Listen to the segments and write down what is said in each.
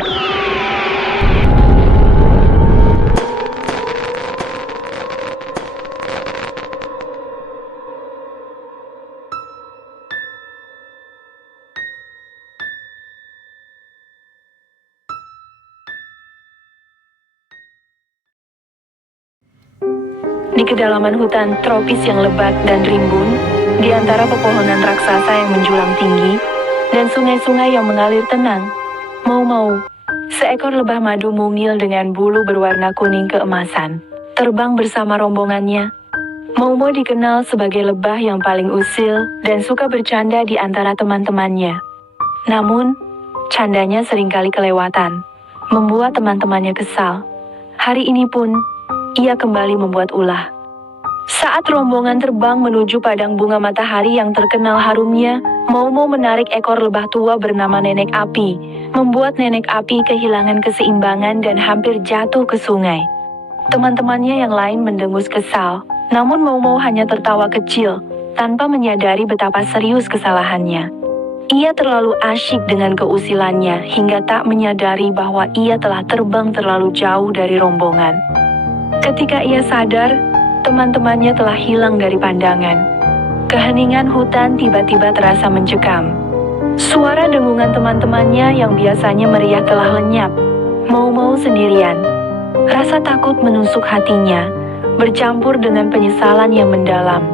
Di kedalaman hutan tropis yang lebat dan rimbun, di antara pepohonan raksasa yang menjulang tinggi, dan sungai-sungai yang mengalir tenang, Mau-Mau, seekor lebah madu mungil dengan bulu berwarna kuning keemasan, terbang bersama rombongannya. Mau-Mau dikenal sebagai lebah yang paling usil dan suka bercanda di antara teman-temannya. Namun, candanya seringkali kelewatan, membuat teman-temannya kesal. Hari ini pun, ia kembali membuat ulah. Saat rombongan terbang menuju padang bunga matahari yang terkenal harumnya, Mau-Mau menarik ekor lebah tua bernama Nenek Api, membuat Nenek Api kehilangan keseimbangan dan hampir jatuh ke sungai. Teman-temannya yang lain mendengus kesal, namun Mau-Mau hanya tertawa kecil, tanpa menyadari betapa serius kesalahannya. Ia terlalu asyik dengan keusilannya hingga tak menyadari bahwa ia telah terbang terlalu jauh dari rombongan. Ketika ia sadar, teman-temannya telah hilang dari pandangan. Keheningan hutan tiba-tiba terasa mencekam. Suara dengungan teman-temannya yang biasanya meriah telah lenyap. Mau-Mau sendirian. Rasa takut menusuk hatinya, bercampur dengan penyesalan yang mendalam.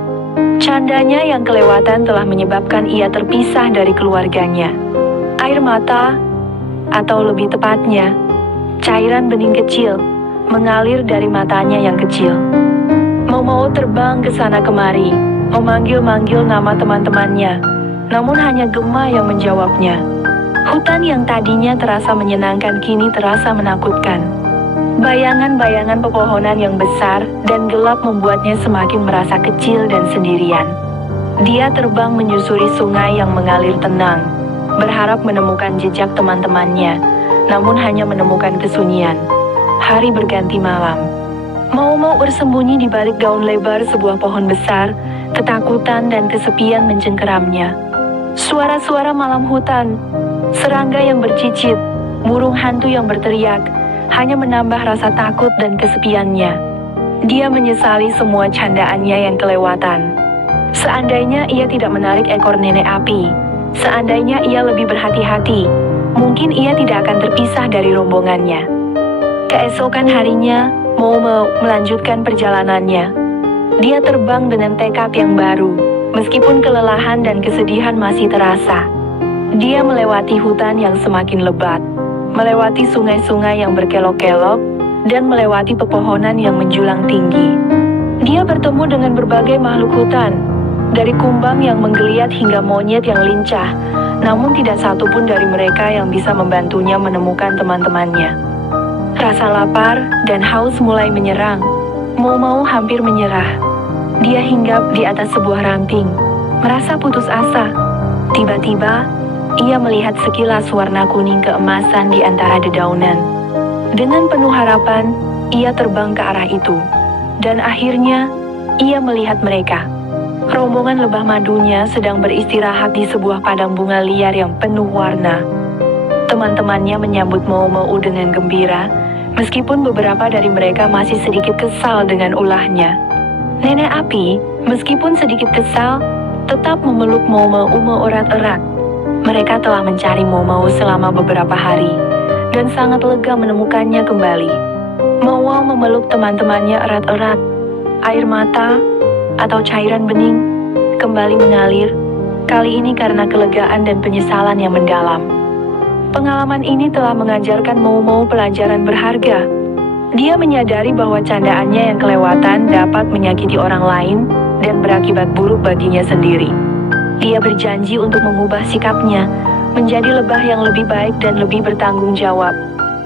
Candanya yang kelewatan telah menyebabkan ia terpisah dari keluarganya. Air mata, atau lebih tepatnya, cairan bening kecil, mengalir dari matanya yang kecil. Mau-Mau terbang ke sana kemari, memanggil-manggil nama teman-temannya, namun hanya Gema yang menjawabnya. Hutan yang tadinya terasa menyenangkan kini terasa menakutkan. Bayangan-bayangan pepohonan yang besar dan gelap membuatnya semakin merasa kecil dan sendirian. Dia terbang menyusuri sungai yang mengalir tenang, berharap menemukan jejak teman-temannya, namun hanya menemukan kesunyian. Hari berganti malam. Mau-Mau bersembunyi di balik daun lebar sebuah pohon besar, ketakutan dan kesepian mencengkeramnya. Suara-suara malam hutan, serangga yang bercicit, burung hantu yang berteriak, hanya menambah rasa takut dan kesepiannya. Dia menyesali semua candaannya yang kelewatan. Seandainya ia tidak menarik ekor Nenek Api, seandainya ia lebih berhati-hati, mungkin ia tidak akan terpisah dari rombongannya. Keesokan harinya, Mau-Mau melanjutkan perjalanannya. Dia terbang dengan tekad yang baru, meskipun kelelahan dan kesedihan masih terasa. Dia melewati hutan yang semakin lebat, melewati sungai-sungai yang berkelok-kelok, dan melewati pepohonan yang menjulang tinggi. Dia bertemu dengan berbagai makhluk hutan, dari kumbang yang menggeliat hingga monyet yang lincah, namun tidak satu pun dari mereka yang bisa membantunya menemukan teman-temannya. Rasa lapar dan haus mulai menyerang. Mau-Mau hampir menyerah. Dia hinggap di atas sebuah ranting, merasa putus asa. Tiba-tiba, ia melihat sekilas warna kuning keemasan di antara dedaunan. Dengan penuh harapan, ia terbang ke arah itu. Dan akhirnya, ia melihat mereka. Rombongan lebah madunya sedang beristirahat di sebuah padang bunga liar yang penuh warna. Teman-temannya menyambut Mau-Mau dengan gembira, meskipun beberapa dari mereka masih sedikit kesal dengan ulahnya. Nenek Api, meskipun sedikit kesal, tetap memeluk Mau-Mau erat-erat. Mereka telah mencari Mau-Mau selama beberapa hari, dan sangat lega menemukannya kembali. Mau-Mau memeluk teman-temannya erat-erat. Air mata, atau cairan bening, kembali mengalir, kali ini karena kelegaan dan penyesalan yang mendalam. Pengalaman ini telah mengajarkan Mau-Mau pelajaran berharga. Dia menyadari bahwa candaannya yang kelewatan dapat menyakiti orang lain dan berakibat buruk baginya sendiri. Dia berjanji untuk mengubah sikapnya, menjadi lebah yang lebih baik dan lebih bertanggung jawab.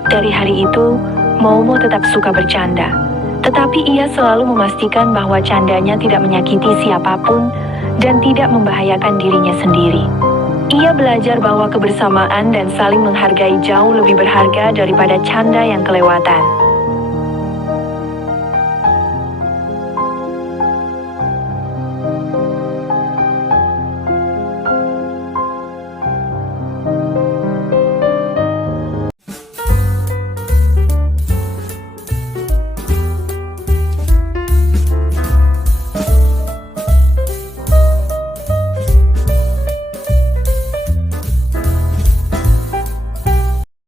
Dari hari itu, Mau-Mau tetap suka bercanda. Tetapi ia selalu memastikan bahwa candanya tidak menyakiti siapapun dan tidak membahayakan dirinya sendiri. Ia belajar bahwa kebersamaan dan saling menghargai jauh lebih berharga daripada canda yang kelewatan.